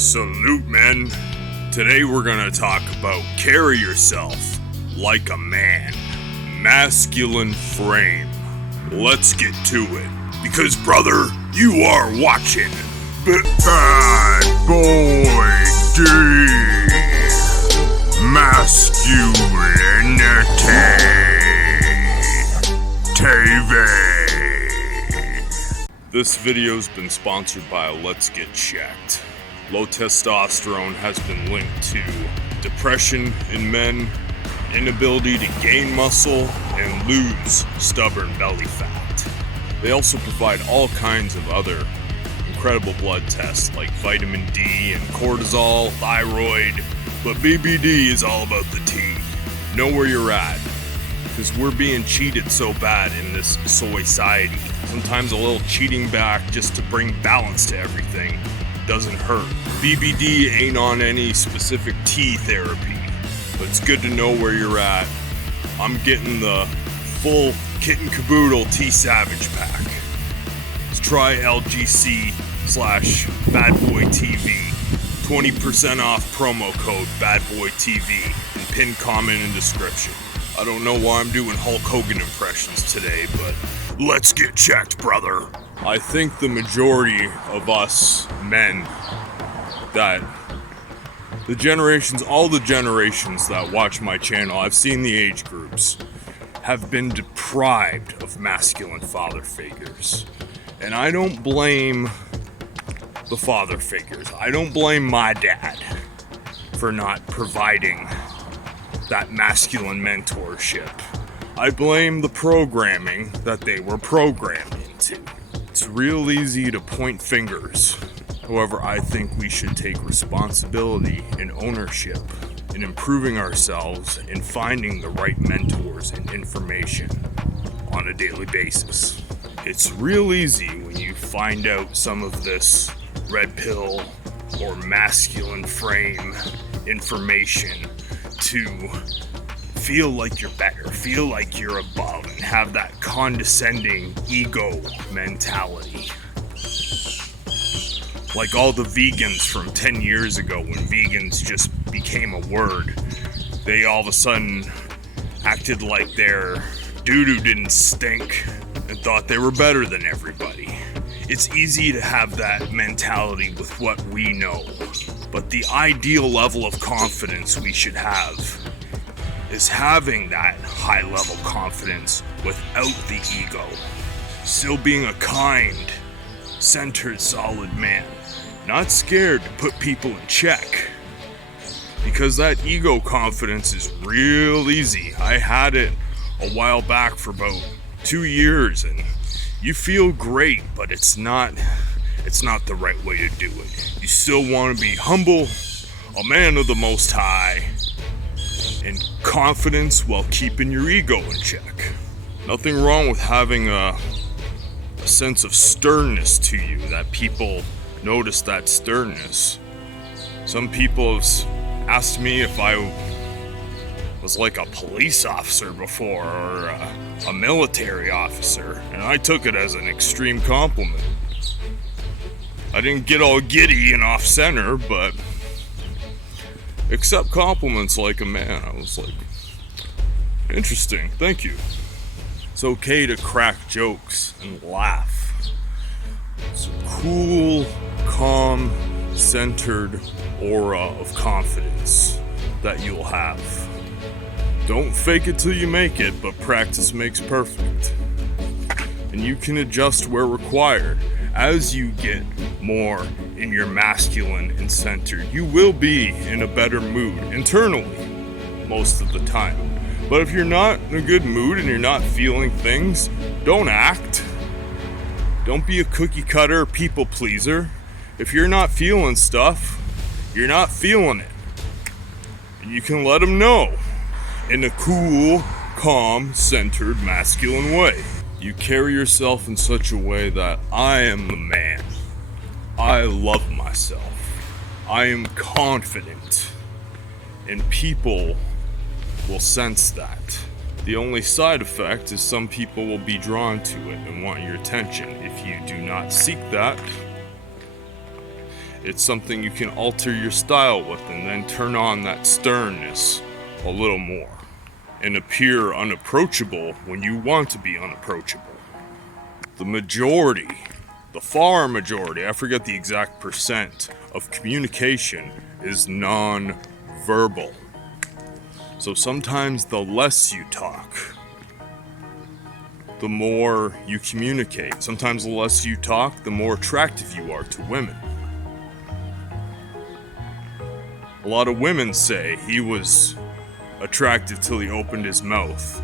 Salute, men. Today we're gonna talk about carry yourself like a man. Masculine frame. Let's get to it. Because, brother, you are watching Bad Boy D. Masculinity TV. This video's been sponsored by Let's Get Checked. Low testosterone has been linked to depression in men, inability to gain muscle, and lose stubborn belly fat. They also provide all kinds of other incredible blood tests like vitamin D and cortisol, thyroid, but BBD is all about the T. Know where you're at, because we're being cheated so bad in this society. Sometimes a little cheating back just to bring balance to everything doesn't hurt. BBD ain't on any specific T therapy, but it's good to know where you're at. I'm getting the full kit and caboodle T Savage pack. Let's try LGC/BadBoyTV. 20% off promo code BadBoyTV and pin comment in description. I don't know why I'm doing Hulk Hogan impressions today, but let's get checked, brother. I think the majority of us men, that the generations, all the generations that watch my channel, I've seen the age groups, have been deprived of masculine father figures. And I don't blame the father figures. I don't blame my dad for not providing that masculine mentorship. I blame the programming that they were programmed into. It's real easy to point fingers. However, I think we should take responsibility and ownership in improving ourselves and finding the right mentors and information on a daily basis. It's real easy when you find out some of this red pill or masculine frame information to feel like you're better, feel like you're above, and have that condescending ego mentality. Like all the vegans from 10 years ago, when vegans just became a word, they all of a sudden acted like their doo-doo didn't stink and thought they were better than everybody. It's easy to have that mentality with what we know, but the ideal level of confidence we should have is having that high level confidence without the ego. Still being a kind, centered, solid man. Not scared to put people in check. Because that ego confidence is real easy. I had it a while back for about 2 years, and you feel great, but it's not the right way to do it. You still want to be humble, a man of the Most High, and confidence while keeping your ego in check. Nothing wrong with having a sense of sternness to you, that people notice that sternness. Some people have asked me if I was like a police officer before, or a military officer, and I took it as an extreme compliment. I didn't get all giddy and off center, but accept compliments like a man. I was like, interesting, thank you. It's okay to crack jokes and laugh. It's a cool, calm, centered aura of confidence that you'll have. Don't fake it till you make it, but practice makes perfect. And you can adjust where required. As you get more in your masculine and centered, you will be in a better mood internally most of the time. But if you're not in a good mood and you're not feeling things, don't act. Don't be a cookie cutter people pleaser. If you're not feeling stuff, you're not feeling it. And you can let them know in a cool, calm, centered, masculine way. You carry yourself in such a way that I am the man. I love myself. I am confident. And people will sense that. The only side effect is some people will be drawn to it and want your attention. If you do not seek that, It's something you can alter your style with and then turn on that sternness a little more and appear unapproachable when you want to be unapproachable. The majority, the far majority, I forget the exact percent of communication is non-verbal. So sometimes the less you talk, the more you communicate. Sometimes the less you talk, the more attractive you are to women. A lot of women say he was attractive till he opened his mouth.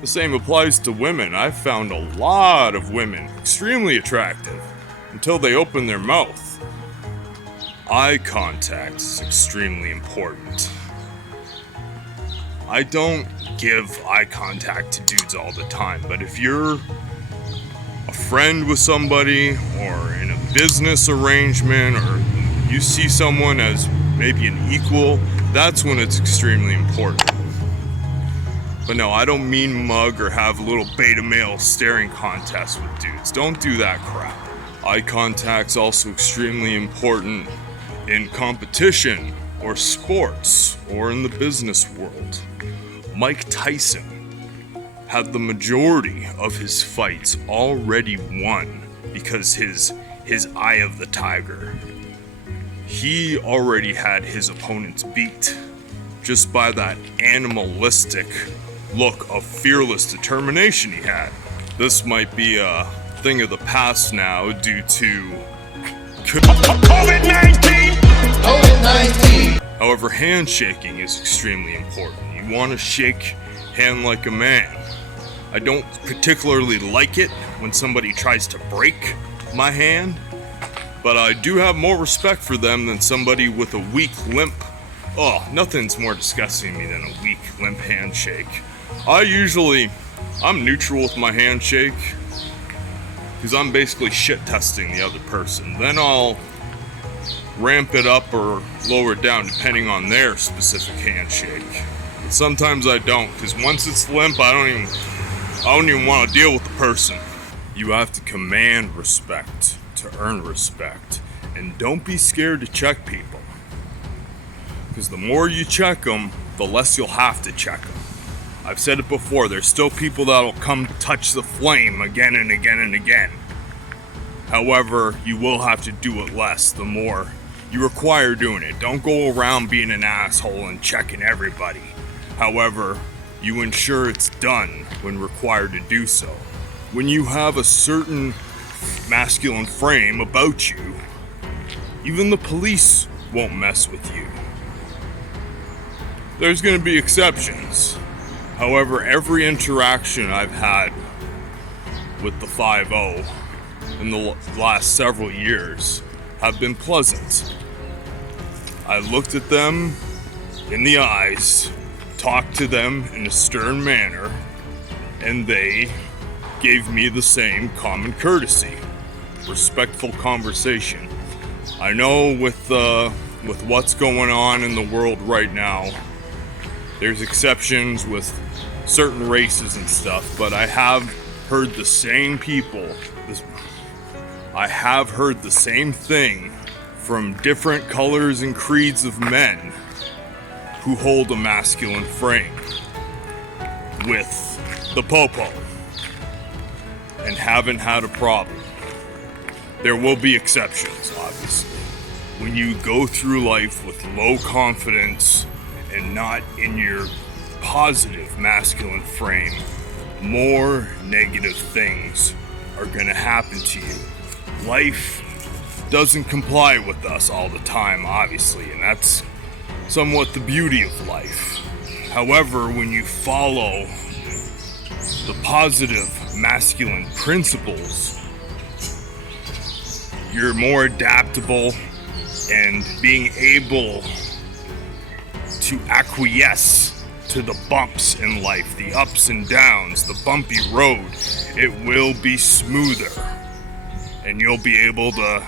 The same applies to women. I've found a lot of women extremely attractive until they open their mouth. Eye contact is extremely important. I don't give eye contact to dudes all the time, but if you're a friend with somebody or in a business arrangement or you see someone as maybe an equal, that's when it's extremely important. But no, I don't mean mug or have a little beta male staring contest with dudes. Don't do that crap. Eye contact's also extremely important in competition or sports or in the business world. Mike Tyson had the majority of his fights already won because his eye of the tiger. He already had his opponents beat just by that animalistic look of fearless determination he had. This might be a thing of the past now due to COVID-19. However, handshaking is extremely important. You want to shake hand like a man. I don't particularly like it when somebody tries to break my hand, but I do have more respect for them than somebody with a weak limp. Oh, nothing's more disgusting to me than a weak limp handshake. I'm neutral with my handshake because I'm basically shit testing the other person. Then I'll ramp it up or lower it down depending on their specific handshake. But sometimes I don't, because once it's limp, I don't even want to deal with the person. You have to command respect to earn respect, and don't be scared to check people, because the more you check them, the less you'll have to check them. I've said it before, there's still people that'll come touch the flame again and again and again. However, you will have to do it less the more you require doing it. Don't go around being an asshole and checking everybody. However, you ensure it's done when required to do so. When you have a certain masculine frame about you, even the police won't mess with you. There's going to be exceptions. However, every interaction I've had with the 5-0 in the last several years have been pleasant. I looked at them in the eyes, talked to them in a stern manner, and they gave me the same common courtesy, respectful conversation. I know with what's going on in the world right now, there's exceptions with certain races and stuff, but I have heard the same thing from different colors and creeds of men who hold a masculine frame with the popo and haven't had a problem. There will be exceptions, obviously. When you go through life with low confidence and not in your positive masculine frame, more negative things are gonna happen to you. Life doesn't comply with us all the time, obviously, and that's somewhat the beauty of life. However, when you follow the positive masculine principles, you're more adaptable and being able to acquiesce to the bumps in life, the ups and downs, the bumpy road. It will be smoother, and you'll be able to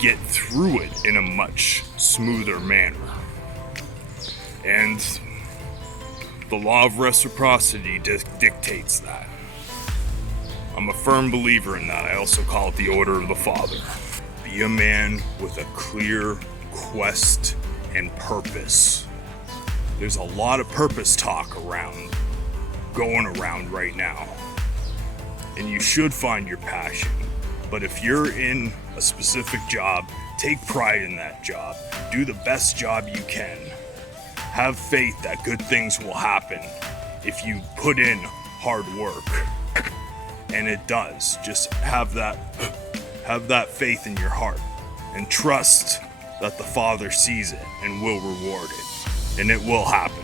get through it in a much smoother manner. And the law of reciprocity dictates that. I'm a firm believer in that. I also call it the order of the Father. Be a man with a clear quest and purpose. There's a lot of purpose talk going around right now. And you should find your passion. But if you're in a specific job, take pride in that job. Do the best job you can. Have faith that good things will happen if you put in hard work. And it does. Just have that faith in your heart and trust that the Father sees it and will reward it. And it will happen.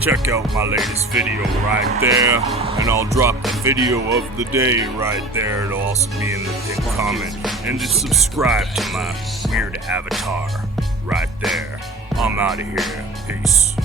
Check out my latest video right there, and I'll drop the video of the day right there. It'll also be in the pinned comment. And just subscribe to my weird avatar right there. I'm out of here. Peace.